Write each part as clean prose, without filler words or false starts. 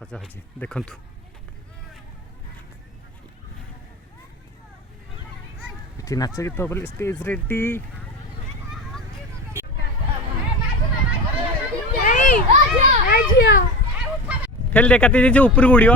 सजासजी देखु ये नाच गीत बोले स्टेज रेडी ठेल देखा जो ऊपर उड़ियो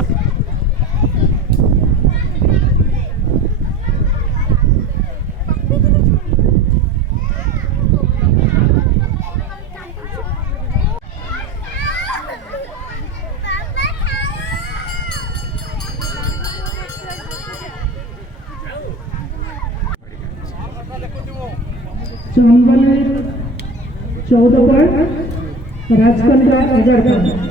चंबल 14 पॉइंट राजकंडा 11 पॉइंट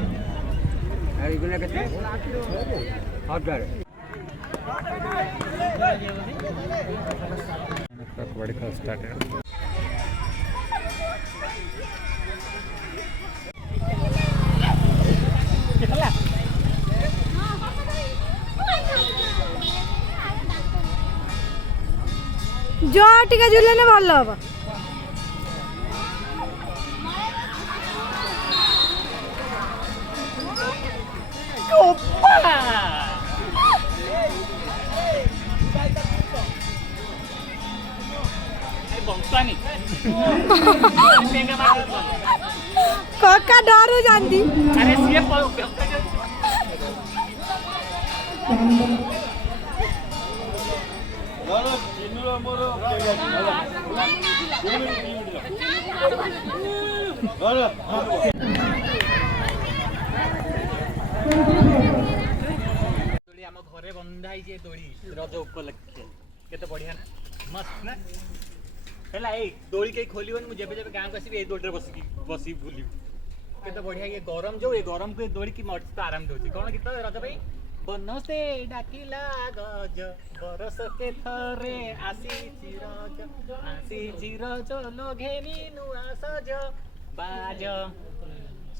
कबड्डी का स्टार्ट है जो टिका झुलेने भल हम कका डरू जानती अरे सीए आम घरे बंधा है दोड़ी रज उपलक्षे केते बढ़िया ना मस्त ना हैला ए दोड़ी के खोलिबन मु जेबे जेबे गांव को आसीबे ए दोड़ी रे बसी बुली केते बढ़िया ये गरम जो ए गरम के दोड़ी की मस्त आराम दोची कोन गीत रज भाई बन से डाकिला गज बरस के थरे आसी चिरज लोघेनी नुआ सज बाज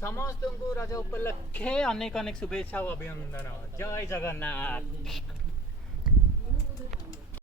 समस्त को रज उपलक्षे अनेक अनेक शुभेच्छा और अभिनंदन जय जगन्नाथ।